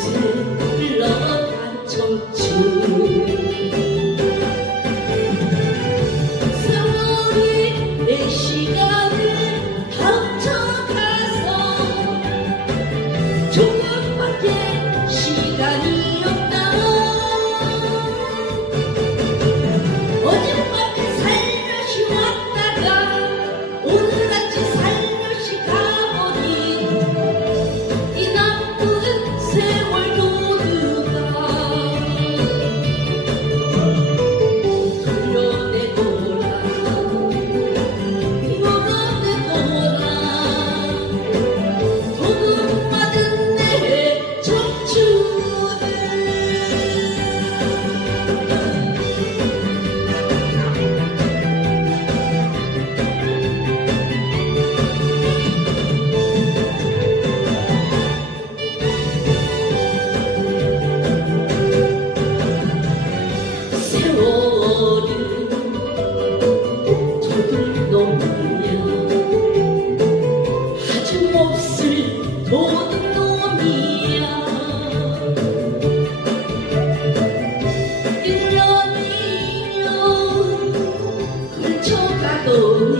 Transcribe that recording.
Christmas. Todo